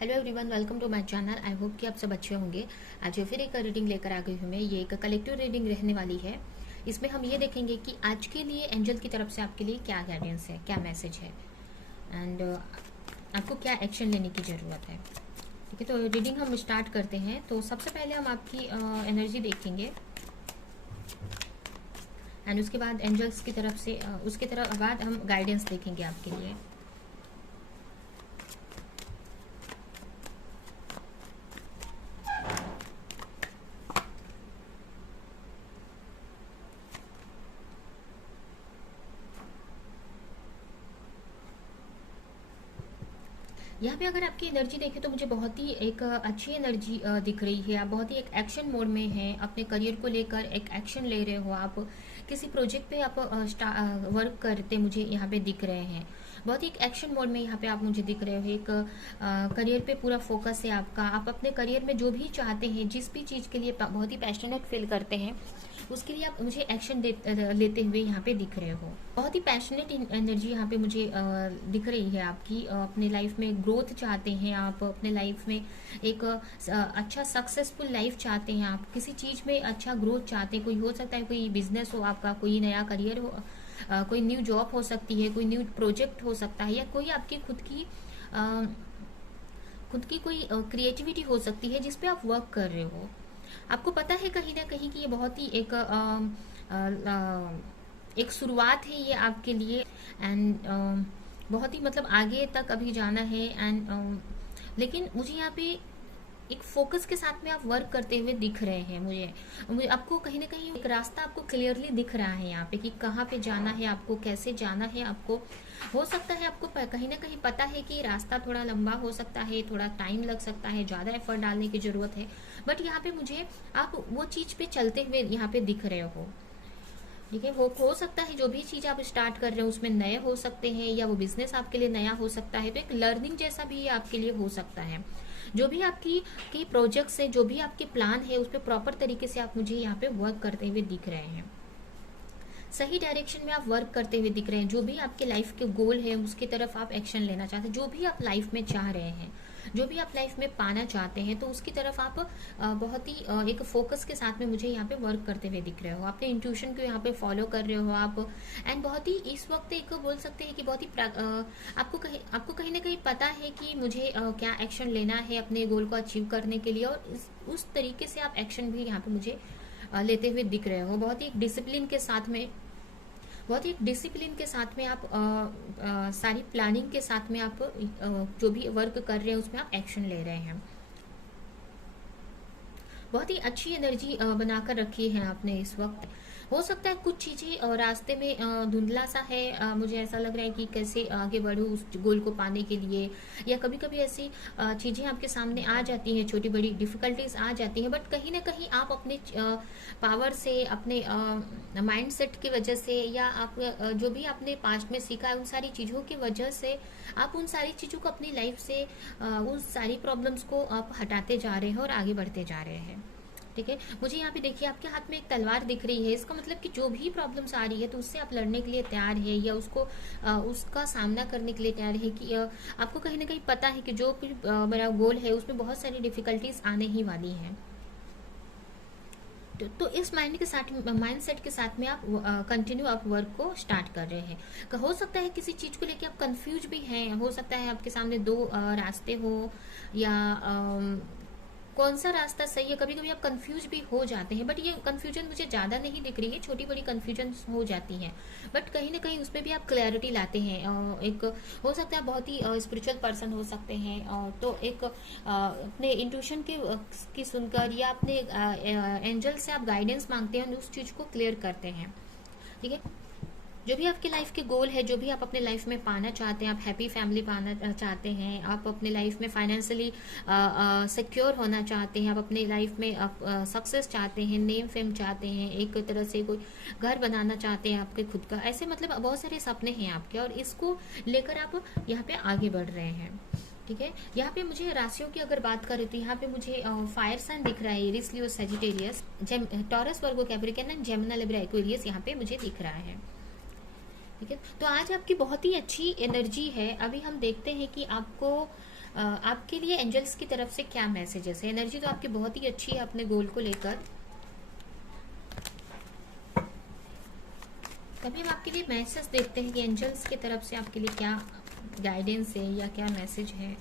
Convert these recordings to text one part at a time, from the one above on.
Hello everyone, welcome to my channel. I hope कि आप सब अच्छे होंगे। आज फिर एक रीडिंग लेकर आ गई हूँ मैं। ये एक कलेक्टिव रीडिंग रहने वाली है। इसमें हम ये देखेंगे कि आज के लिए एंजल की तरफ से आपके लिए क्या गाइडेंस है, क्या मैसेज है एंड आपको क्या एक्शन लेने की ज़रूरत है। ठीक है, तो रीडिंग हम स्टार्ट करते हैं। तो सबसे पहले हम आपकी एनर्जी देखेंगे एंड उसके बाद एंजल्स की तरफ से उसके तरफ बाद हम गाइडेंस देखेंगे आपके लिए। यहाँ पे अगर आपकी एनर्जी देखें तो मुझे बहुत ही एक अच्छी एनर्जी दिख रही है। आप बहुत ही एक एक्शन मोड में हैं, अपने करियर को लेकर एक एक्शन ले रहे हो। आप किसी प्रोजेक्ट पे आप वर्क करते मुझे यहाँ पे दिख रहे हैं। बहुत ही एक एक्शन मोड में यहाँ पे आप मुझे दिख रहे हो। एक करियर पे पूरा फोकस है आपका। आप अपने करियर में जो भी चाहते हैं, जिस भी चीज़ के लिए बहुत ही पैशनेट फील करते हैं, उसके लिए आप मुझे एक्शन लेते हुए यहाँ पे दिख रहे हो। बहुत ही पैशनेट एनर्जी यहाँ पे मुझे दिख रही है आपकी। अपने लाइफ में ग्रोथ चाहते हैं आप, अपने लाइफ में एक अच्छा सक्सेसफुल लाइफ चाहते हैं आप, किसी चीज़ में अच्छा ग्रोथ चाहते हैं। कोई हो सकता है कोई बिजनेस हो आपका, कोई नया करियर हो, कोई न्यू जॉब हो सकती है, कोई न्यू प्रोजेक्ट हो सकता है, या कोई आपकी खुद की कोई क्रिएटिविटी हो सकती है जिस पे आप वर्क कर रहे हो। आपको पता है कहीं ना कहीं कि ये बहुत ही एक शुरुआत है ये आपके लिए। एंड बहुत ही मतलब आगे तक अभी जाना है। एंड लेकिन मुझे यहाँ पे एक फोकस के साथ में आप वर्क करते हुए दिख रहे हैं। मुझे आपको कहीं ना कहीं एक रास्ता आपको क्लियरली दिख रहा है यहाँ पे कि कहाँ पे जाना है आपको, कैसे जाना है आपको। हो सकता है आपको कहीं ना कहीं पता है कि रास्ता थोड़ा लंबा हो सकता है, थोड़ा टाइम लग सकता है, ज़्यादा एफर्ट डालने की ज़रूरत है, बट यहाँ पे मुझे आप वो चीज़ पे चलते हुए यहाँ पे दिख रहे हो। ठीक है, वो हो सकता है जो भी चीज़ आप स्टार्ट कर रहे हो उसमें नए हो सकते हैं, या वो बिजनेस आपके लिए नया हो सकता है। तो एक लर्निंग जैसा भी ये आपके लिए हो सकता है। जो भी आपकी प्रोजेक्ट्स है, जो भी आपके प्लान है, उस पर प्रॉपर तरीके से आप मुझे यहाँ पे वर्क करते हुए दिख रहे हैं। सही डायरेक्शन में आप वर्क करते हुए दिख रहे हैं। जो भी आपके लाइफ के गोल है उसकी तरफ आप एक्शन लेना चाहते हैं, जो भी आप लाइफ में चाह रहे हैं, जो भी आप लाइफ में पाना चाहते हैं, तो उसकी तरफ आप बहुत ही एक फोकस के साथ में मुझे यहाँ पे वर्क करते हुए दिख रहे हो। अपने इंट्यूशन को यहाँ पे फॉलो कर रहे हो आप। एंड बहुत ही इस वक्त एक बोल सकते हैं कि बहुत ही आपको कहीं ना कहीं पता है कि मुझे क्या एक्शन लेना है अपने गोल को अचीव करने के लिए, और उस तरीके से आप एक्शन भी यहाँ पे मुझे लेते हुए दिख रहे हो। बहुत ही डिसिप्लिन के साथ में, बहुत ही डिसिप्लिन के साथ में आप सारी प्लानिंग के साथ में आप जो भी वर्क कर रहे हैं उसमें आप एक्शन ले रहे हैं। बहुत ही अच्छी एनर्जी बनाकर रखी है आपने इस वक्त। हो सकता है कुछ चीज़ें रास्ते में धुंधला सा है, मुझे ऐसा लग रहा है कि कैसे आगे बढ़ूँ उस गोल को पाने के लिए, या कभी कभी ऐसी चीज़ें आपके सामने आ जाती हैं, छोटी बड़ी डिफ़िकल्टीज आ जाती हैं, बट कहीं ना कहीं आप अपने पावर से, अपने माइंड सेट की वजह से, या आप जो भी आपने पास्ट में सीखा है उन सारी चीज़ों की वजह से आप उन सारी चीज़ों को अपनी लाइफ से उन सारी प्रॉब्लम्स को आप हटाते जा रहे हैं और आगे बढ़ते जा रहे हैं। ठीक है, मुझे यहाँ पे देखिए आपके हाथ में एक तलवार दिख रही है। इसका मतलब कि जो भी प्रॉब्लम्स आ रही है तो उससे आप लड़ने के लिए तैयार है, या उसका सामना करने के लिए तैयार है। कि आपको कहीं ना कहीं पता है कि जो भी मेरा गोल है उसमें बहुत सारी डिफिकल्टीज आने ही वाली हैं। तो इस माइंड सेट के साथ में आप कंटिन्यू आप वर्क को स्टार्ट कर रहे हैं। हो सकता है किसी चीज़ को लेके आप कंफ्यूज भी हैं, हो सकता है आपके सामने दो रास्ते हो, या कौन सा रास्ता सही है। कभी कभी आप कंफ्यूज भी हो जाते हैं, बट ये कंफ्यूजन मुझे ज़्यादा नहीं दिख रही है, छोटी बड़ी कंफ्यूजन हो जाती हैं, बट कहीं ना कहीं उसमें भी आप क्लैरिटी लाते हैं। एक हो सकता है बहुत ही स्पिरिचुअल पर्सन हो सकते हैं, तो एक अपने इंट्यूशन की सुनकर, या अपने एंजल से आप गाइडेंस मांगते हैं और उस चीज़ को क्लियर करते हैं। ठीक है, जो भी आपकी लाइफ के गोल है, जो भी आप अपने लाइफ में पाना चाहते हैं, आप हैप्पी फैमिली पाना चाहते हैं, आप अपने लाइफ में फाइनेंशियली सिक्योर होना चाहते हैं, आप अपने लाइफ में आप सक्सेस चाहते हैं, नेम फेम चाहते हैं, एक तरह से कोई घर बनाना चाहते हैं आपके खुद का, ऐसे मतलब बहुत सारे सपने हैं आपके, और इसको लेकर आप यहाँ पे आगे बढ़ रहे हैं। ठीक है, यहाँ पे मुझे राशियों की अगर बात करें तो यहाँ पे मुझे फायर साइन दिख रहा है, Aries Leo Sagittarius, Taurus Virgo Capricorn and Gemini Libra Aquarius यहाँ पे मुझे दिख रहा है। ठीक है, तो आज आपकी बहुत ही अच्छी एनर्जी है। अभी हम देखते हैं कि आपको आपके लिए एंजल्स की तरफ से क्या मैसेजेस है। एनर्जी तो आपकी बहुत ही अच्छी है अपने गोल को लेकर। तभी हम आपके लिए मैसेज देखते हैं कि एंजल्स की तरफ से आपके लिए क्या गाइडेंस है या क्या मैसेज है।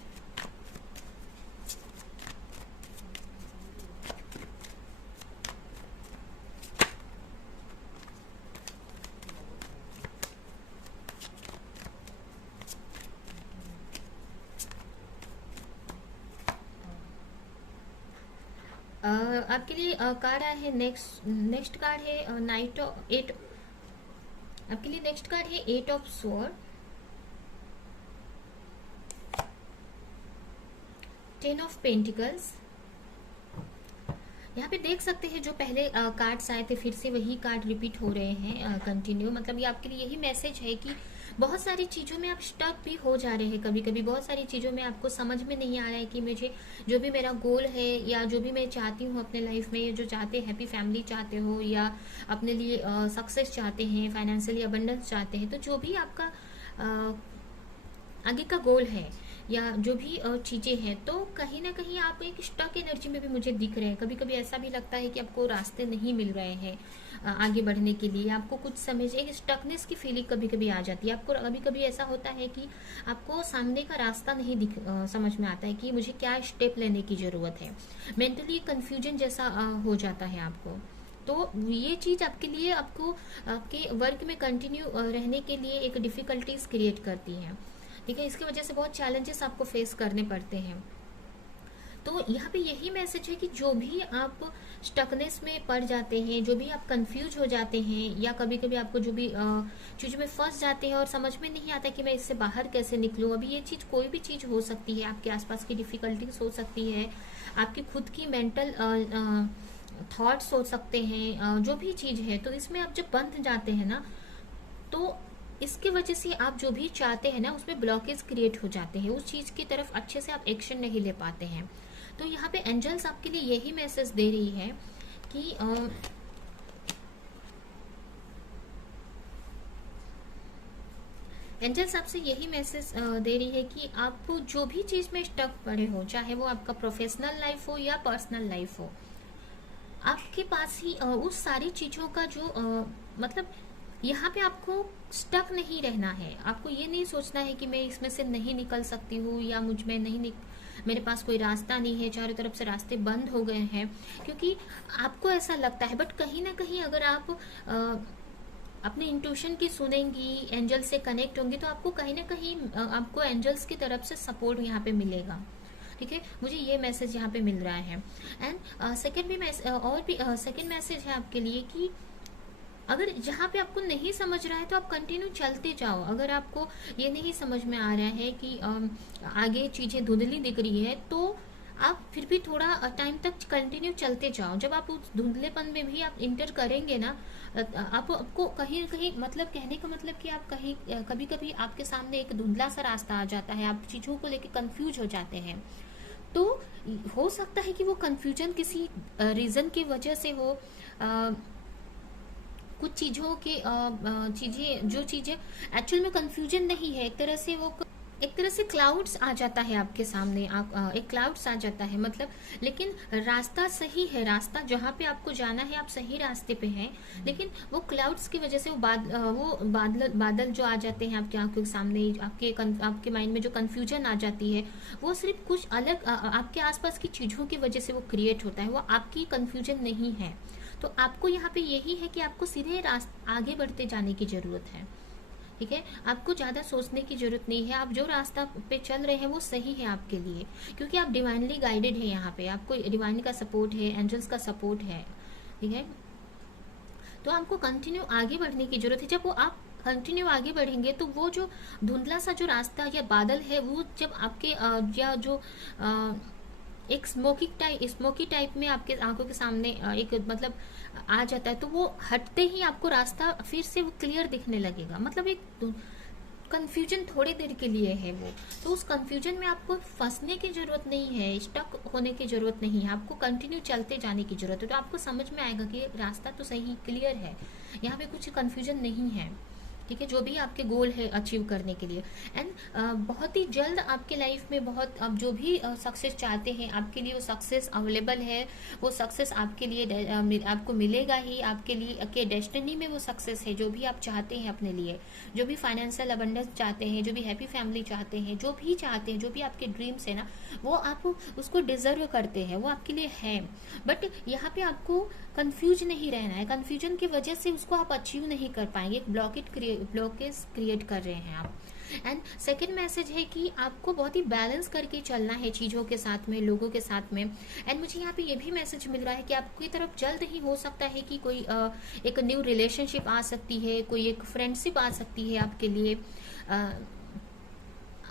आपके लिए कार्ड आया है, नेक्स्ट कार्ड है नाइट ऑफ एट। आपके लिए नेक्स्ट कार्ड है 8 ऑफ स्वॉर्ड, 10 ऑफ पेंटिकल्स। यहाँ पे देख सकते हैं जो पहले कार्ड्स आए थे फिर से वही कार्ड रिपीट हो रहे हैं कंटिन्यू। मतलब ये आपके लिए यही मैसेज है कि बहुत सारी चीज़ों में आप स्टक भी हो जा रहे हैं। कभी कभी बहुत सारी चीज़ों में आपको समझ में नहीं आ रहा है कि मुझे जो भी मेरा गोल है या जो भी मैं चाहती हूँ अपने लाइफ में, जो चाहते हैं हैप्पी फैमिली चाहते हो या अपने लिए सक्सेस चाहते हैं, फाइनेंशियली अबंडेंस चाहते हैं, तो जो भी आपका आगे का गोल है या जो भी चीज़ें हैं, तो कहीं ना कहीं आप एक स्टक एनर्जी में भी मुझे दिख रहे हैं। कभी कभी ऐसा भी लगता है कि आपको रास्ते नहीं मिल रहे हैं आगे बढ़ने के लिए। आपको कुछ समझ एक स्टकनेस की फीलिंग कभी कभी आ जाती है। आपको कभी कभी ऐसा होता है कि आपको सामने का रास्ता नहीं समझ में आता है कि मुझे क्या स्टेप लेने की ज़रूरत है। मेंटली कन्फ्यूजन जैसा हो जाता है आपको। तो ये चीज़ आपके लिए आपको आपके वर्क में कंटिन्यू रहने के लिए एक डिफ़िकल्टीज क्रिएट करती है। ठीक है, इसकी वजह से बहुत चैलेंजेस आपको फेस करने पड़ते हैं। तो यहाँ पे यही मैसेज है कि जो भी आप स्टकनेस में पड़ जाते हैं, जो भी आप कंफ्यूज हो जाते हैं या कभी कभी आपको जो भी चीज़ों में फंस जाते हैं और समझ में नहीं आता कि मैं इससे बाहर कैसे निकलूँ। अभी ये चीज़ कोई भी चीज़ हो सकती है, आपके आसपास की डिफ़िकल्टीज हो सकती है, आपकी खुद की मेंटल थॉट्स हो सकते हैं, जो भी चीज़ है। तो इसमें आप जब बंध जाते हैं ना, तो इसके वजह से आप जो भी चाहते हैं ना उसमें ब्लॉकेज क्रिएट हो जाते हैं। उस चीज़ की तरफ अच्छे से आप एक्शन नहीं ले पाते हैं। तो यहाँ पे एंजल्स आपके लिए यही मैसेज दे रही है कि एंजल्स आपसे यही मैसेज दे रही है कि आप जो भी चीज़ में स्टक पड़े हो, चाहे वो आपका प्रोफेशनल लाइफ हो या पर्सनल लाइफ हो, आपके पास ही उस सारी चीज़ों का जो मतलब यहाँ पे आपको स्टक नहीं रहना है। आपको ये नहीं सोचना है कि मैं इसमें से नहीं निकल सकती हूँ या मुझ में नहीं मेरे पास कोई रास्ता नहीं है, चारों तरफ से रास्ते बंद हो गए हैं, क्योंकि आपको ऐसा लगता है। बट कहीं ना कहीं अगर आप अपने इंट्यूशन की सुनेंगी, एंजल से कनेक्ट होंगी, तो आपको कहीं ना कहीं आपको एंजल्स की तरफ से सपोर्ट यहाँ पे मिलेगा। ठीक है, मुझे ये मैसेज यहाँ पे मिल रहा है। एंड सेकेंड मैसेज है आपके लिए कि अगर जहाँ पे आपको नहीं समझ रहा है तो आप कंटिन्यू चलते जाओ। अगर आपको ये नहीं समझ में आ रहा है कि आगे चीज़ें धुंधली दिख रही है, तो आप फिर भी थोड़ा टाइम तक कंटिन्यू चलते जाओ। जब आप उस धुंधलेपन में भी आप इंटर करेंगे ना, आपको कहीं ना कहीं, मतलब कहने का मतलब कि आप कहीं कभी कभी आपके सामने एक धुंधला सा रास्ता आ जाता है, आप चीज़ों को लेकर कंफ्यूज हो जाते हैं। तो हो सकता है कि वो कंफ्यूजन किसी रीज़न की वजह से हो। कुछ चीज़ों के जो चीज़ें एक्चुअल में कंफ्यूजन नहीं है, एक तरह से क्लाउड्स आ जाता है आपके सामने। एक क्लाउड्स आ जाता है मतलब, लेकिन रास्ता सही है, रास्ता जहाँ पे आपको जाना है आप सही रास्ते पे हैं, लेकिन वो क्लाउड्स की वजह से वो बादल जो आ जाते हैं आपकी आंखों के सामने, आपके माइंड में जो कंफ्यूजन आ जाती है, वो सिर्फ कुछ अलग आपके आसपास की चीज़ों की वजह से वो क्रिएट होता है, वो आपकी कंफ्यूजन नहीं है। तो आपको यहाँ पे यही है कि आपको सीधे आगे बढ़ते जाने की ज़रूरत है। ठीक है, आपको ज़्यादा सोचने की ज़रूरत नहीं है। आप जो रास्ता पे चल रहे हैं वो सही है आपके लिए, क्योंकि आप डिवाइनली गाइडेड है। यहाँ पे आपको डिवाइन का सपोर्ट है, एंजल्स का सपोर्ट है। ठीक है, तो आपको कंटिन्यू आगे बढ़ने की ज़रूरत है। जब वो आप कंटिन्यू आगे बढ़ेंगे तो वो जो धुंधला सा जो रास्ता या बादल है, वो जब आपके या जो एक स्मोकी टाइप में आपके आंखों के सामने एक मतलब आ जाता है, तो वो हटते ही आपको रास्ता फिर से वो क्लियर दिखने लगेगा। मतलब एक कंफ्यूजन थोड़ी देर के लिए है वो, तो उस कंफ्यूजन में आपको फंसने की जरूरत नहीं है, स्टक होने की जरूरत नहीं है, आपको कंटिन्यू चलते जाने की जरूरत है। तो आपको समझ में आएगा कि रास्ता तो सही क्लियर है, यहाँ पे कुछ कंफ्यूजन नहीं है। ठीक है, जो भी आपके गोल है अचीव करने के लिए। एंड बहुत ही जल्द आपके लाइफ में बहुत, आप जो भी सक्सेस चाहते हैं आपके लिए वो सक्सेस अवेलेबल है। वो सक्सेस आपके लिए आपको मिलेगा ही, आपके लिए के डेस्टिनी में वो सक्सेस है जो भी आप चाहते हैं अपने लिए। जो भी फाइनेंशियल अबंडेंस चाहते हैं, जो भी हैप्पी फैमिली चाहते हैं, जो भी चाहते हैं, जो भी आपके ड्रीम्स है ना, वो आप उसको डिजर्व करते हैं, वो आपके लिए है। बट यहाँ पे आपको कंफ्यूज नहीं रहना है। कंफ्यूजन की वजह से उसको आप अचीव नहीं कर पाएंगे, एक ब्लॉकेज क्रिएट कर रहे हैं आप। एंड सेकेंड मैसेज है कि आपको बहुत ही बैलेंस करके चलना है चीज़ों के साथ में, लोगों के साथ में। एंड मुझे यहाँ पे ये भी मैसेज मिल रहा है कि आपकी तरफ जल्द ही हो सकता है कि कोई एक न्यू रिलेशनशिप आ सकती है, कोई एक फ्रेंडशिप आ सकती है आपके लिए।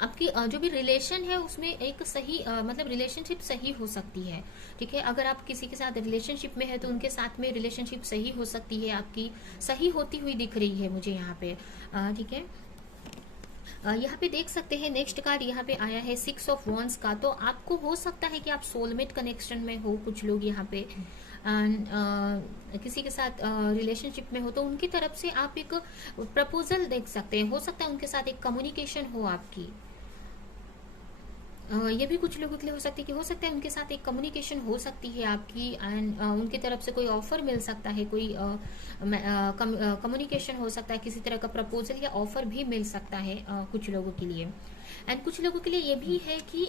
आपकी जो भी रिलेशन है उसमें एक सही मतलब रिलेशनशिप सही हो सकती है। ठीक है, अगर आप किसी के साथ रिलेशनशिप में है तो उनके साथ में रिलेशनशिप सही हो सकती है, आपकी सही होती हुई दिख रही है मुझे यहाँ पे। ठीक है, यहाँ पे देख सकते हैं नेक्स्ट कार्ड यहाँ पे आया है 6 ऑफ वॉन्ड्स का। तो आपको हो सकता है कि आप सोलमेट कनेक्शन में हो, कुछ लोग यहाँ पे किसी के साथ रिलेशनशिप में हो तो उनकी तरफ से आप एक प्रपोजल देख सकते हैं। हो सकता है उनके साथ एक कम्युनिकेशन हो आपकी। ये भी कुछ लोगों के लिए हो सकती है कि हो सकता है उनके साथ एक कम्युनिकेशन हो सकती है आपकी, एंड उनकी तरफ से कोई ऑफर मिल सकता है, कोई कम्युनिकेशन हो सकता है, किसी तरह का प्रपोजल या ऑफर भी मिल सकता है कुछ लोगों के लिए। एंड कुछ लोगों के लिए ये भी है कि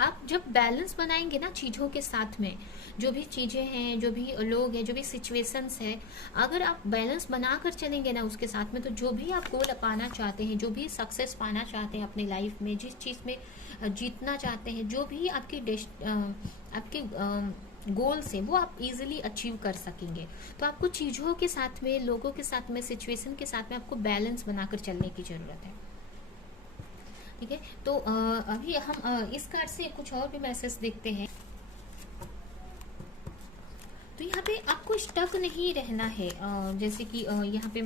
आप जब बैलेंस बनाएंगे ना चीज़ों के साथ में, जो भी चीज़ें हैं, जो भी लोग हैं, जो भी सिचुएशंस है, अगर आप बैलेंस बनाकर चलेंगे ना उसके साथ में, तो जो भी आप गोल पाना चाहते हैं, जो भी सक्सेस पाना चाहते हैं अपनी लाइफ में, जिस चीज़ में जीतना चाहते हैं, जो भी आपके गोल्स है, वो आप इजीली अचीव कर सकेंगे। तो आपको चीज़ों के साथ में, लोगों के साथ में, सिचुएशन के साथ में आपको बैलेंस बनाकर चलने की ज़रूरत है। ठीक है, तो अभी हम इस कार्ड से कुछ और भी मैसेज देखते हैं। तो यहाँ पे आपको स्टक नहीं रहना है। जैसे कि यहाँ पे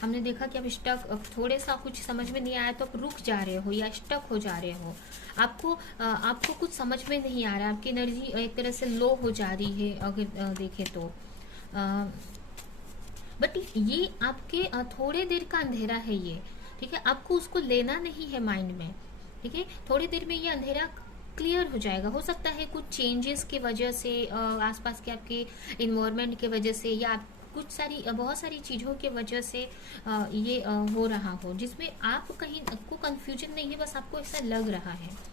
हमने देखा कि अब स्टक, थोड़े सा कुछ समझ में नहीं आया तो आप रुक जा रहे हो या स्टक हो जा रहे हो। आपको कुछ समझ में नहीं आ रहा, आपकी एनर्जी एक तरह से लो हो जा रही है अगर देखें तो। बट ये आपके थोड़े देर का अंधेरा है ये। ठीक है, आपको उसको लेना नहीं है माइंड में। ठीक है, थोड़ी देर में ये अंधेरा क्लियर हो जाएगा। हो सकता है कुछ चेंजेस की वजह से, आसपास के आपके इन्वायरमेंट की वजह से, या बहुत सारी चीज़ों की वजह से ये हो रहा हो, जिसमें आप कहीं आपको कंफ्यूजन नहीं है, बस आपको ऐसा लग रहा है।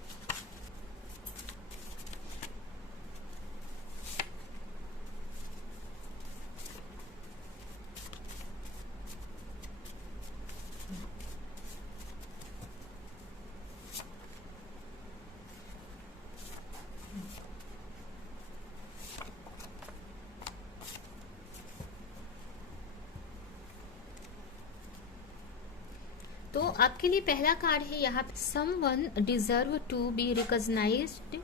तो आपके लिए पहला कार्ड है यहाँ पे, someone deserve to be recognised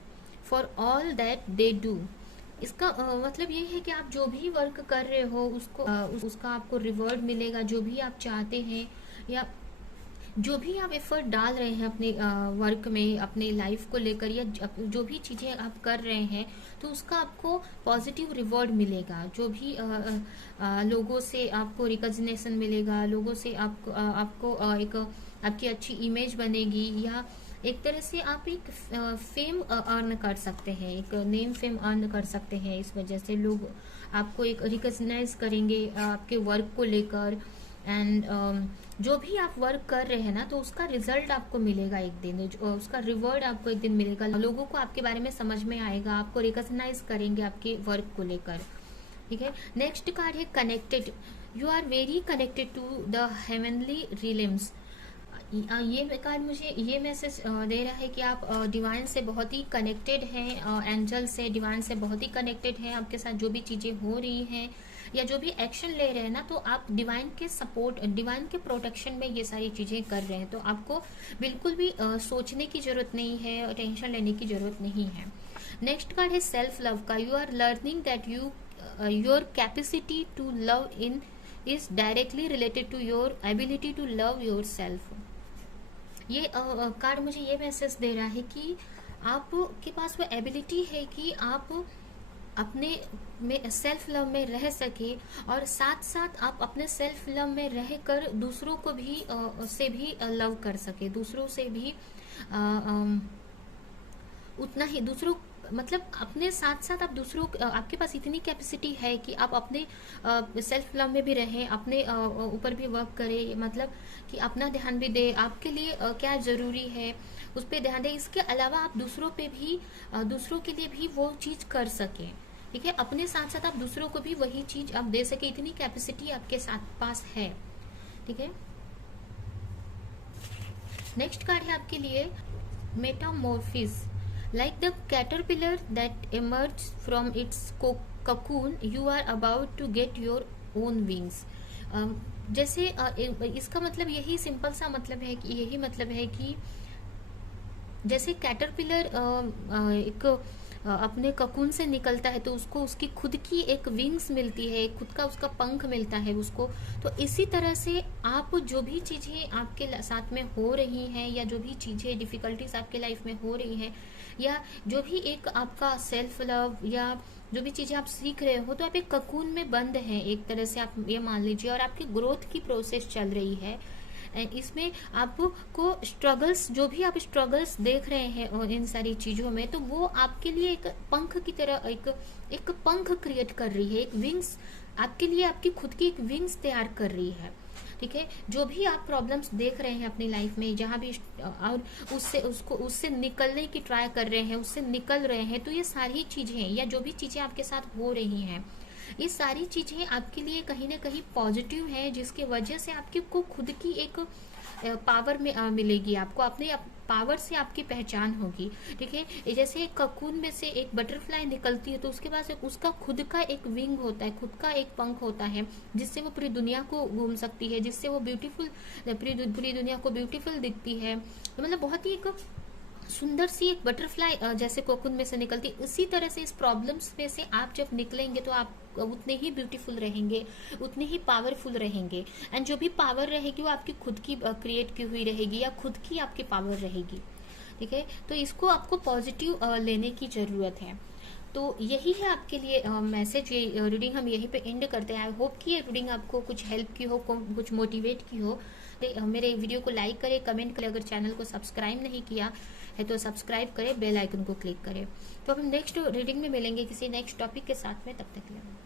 for all that they do. इसका मतलब ये है कि आप जो भी वर्क कर रहे हो उसका आपको रिवॉर्ड मिलेगा। जो भी आप चाहते हैं या जो भी आप एफर्ट डाल रहे हैं अपने वर्क में, अपने लाइफ को लेकर, या जो भी चीज़ें आप कर रहे हैं, तो उसका आपको पॉजिटिव रिवॉर्ड मिलेगा। जो भी लोगों से आपको रिकॉग्निशन मिलेगा, लोगों से आपको एक आपकी अच्छी इमेज बनेगी, या एक तरह से आप एक फेम अर्न कर सकते हैं, एक नेम फेम अर्न कर सकते हैं। इस वजह से लोग आपको एक रिकॉग्नाइज करेंगे आपके वर्क को लेकर। एंड जो भी आप वर्क कर रहे हैं ना, तो उसका रिजल्ट आपको मिलेगा एक दिन, उसका रिवॉर्ड आपको एक दिन मिलेगा। लोगों को आपके बारे में समझ में आएगा, आपको रिकॉग्नाइज करेंगे आपके वर्क को लेकर। ठीक है, नेक्स्ट कार्ड है connected. You are very connected to the heavenly realms. ये कार्ड मुझे ये मैसेज दे रहा है कि आप डिवाइन से बहुत ही कनेक्टेड हैं, एंजल से, डिवाइन से बहुत ही कनेक्टेड हैं। आपके साथ जो भी चीज़ें हो रही हैं या जो भी एक्शन ले रहे हैं ना, तो आप डिवाइन के सपोर्ट, डिवाइन के प्रोटेक्शन में ये सारी चीज़ें कर रहे हैं। तो आपको बिल्कुल भी सोचने की ज़रूरत नहीं है और टेंशन लेने की ज़रूरत नहीं है। नेक्स्ट कार्ड है सेल्फ लव का। You are learning that your capacity to love in is directly related to your ability to love your self. ये कार्ड मुझे ये मैसेज दे रहा है कि आपके पास वो एबिलिटी है कि आप अपने में सेल्फ लव में रह सके, और साथ साथ आप अपने सेल्फ लव में रहकर दूसरों को भी से भी लव कर सके, दूसरों से भी उतना ही दूसरों, मतलब अपने साथ साथ आप दूसरों, आपके पास इतनी कैपेसिटी है कि आप अपने सेल्फ लव में भी रहें, अपने ऊपर भी वर्क करें, मतलब कि अपना ध्यान भी दे, आपके लिए क्या ज़रूरी है उस पर ध्यान दें। इसके अलावा आप दूसरों पे भी दूसरों के लिए भी वो चीज़ कर सकें, ठीक है। अपने साथ साथ आप दूसरों को भी वही चीज़ आप दे सके, इतनी कैपेसिटी आपके साथ पास है, ठीक है। नेक्स्ट कार्ड है आपके लिए metamorphosis. Like the caterpillar that emerges from its cocoon, you are about to get your own wings. जैसे इसका मतलब यही सिंपल सा मतलब है कि यही मतलब है कि जैसे कैटरपिलर एक अपने ककून से निकलता है तो उसको उसकी खुद की एक विंग्स मिलती है, खुद का उसका पंख मिलता है उसको। तो इसी तरह से आप जो भी चीज़ें आपके साथ में हो रही हैं, या जो भी चीज़ें डिफ़िकल्टीज आपके लाइफ में हो रही हैं, या जो भी एक आपका सेल्फ लव, या जो भी चीज़ें आप सीख रहे हो, तो आप एक ककून में बंद हैं एक तरह से, आप ये मान लीजिए, और आपकी ग्रोथ की प्रोसेस चल रही है। इसमें आपको स्ट्रगल्स, जो भी आप स्ट्रगल्स देख रहे हैं और इन सारी चीज़ों में, तो वो आपके लिए एक पंख की तरह एक पंख क्रिएट कर रही है, एक विंग्स आपके लिए, आपकी खुद की एक विंग्स तैयार कर रही है, ठीक है। जो भी आप प्रॉब्लम्स देख रहे हैं अपनी लाइफ में, जहाँ भी, और उससे निकलने की ट्राई कर रहे हैं, उससे निकल रहे हैं, तो ये सारी चीज़ें, या जो भी चीज़ें आपके साथ हो रही हैं, ये सारी चीज़ें आपके लिए कहीं ना कहीं पॉजिटिव है, जिसकी वजह से आपकी को खुद की एक पावर में मिलेगी, आपको अपने पावर से आपकी पहचान होगी, ठीक है। जैसे एक ककून में से एक बटरफ्लाई निकलती है, तो उसके पास उसका खुद का एक विंग होता है, खुद का एक पंख होता है, जिससे वो पूरी दुनिया को घूम सकती है, जिससे वो ब्यूटीफुल, पूरी दुनिया को ब्यूटीफुल दिखती है। तो मतलब बहुत ही एक सुंदर सी एक बटरफ्लाई जैसे कोकुन में से निकलती, उसी तरह से इस प्रॉब्लम्स में से आप जब निकलेंगे तो आप उतने ही ब्यूटीफुल रहेंगे, उतने ही पावरफुल रहेंगे। एंड जो भी पावर रहेगी वो आपकी खुद की क्रिएट की हुई रहेगी, या खुद की आपकी पावर रहेगी, ठीक है। तो इसको आपको पॉजिटिव लेने की ज़रूरत है। तो यही है आपके लिए मैसेज, ये रीडिंग हम यहीं पे एंड करते हैं। आई होप कि ये रीडिंग आपको कुछ हेल्प की हो, कुछ मोटिवेट की हो। मेरे वीडियो को लाइक करें, कमेंट करें, अगर चैनल को सब्सक्राइब नहीं किया है तो सब्सक्राइब करें, बेल आइकन को क्लिक करें। तो अब हम नेक्स्ट रीडिंग में मिलेंगे किसी नेक्स्ट टॉपिक के साथ में, तब तक के लिए।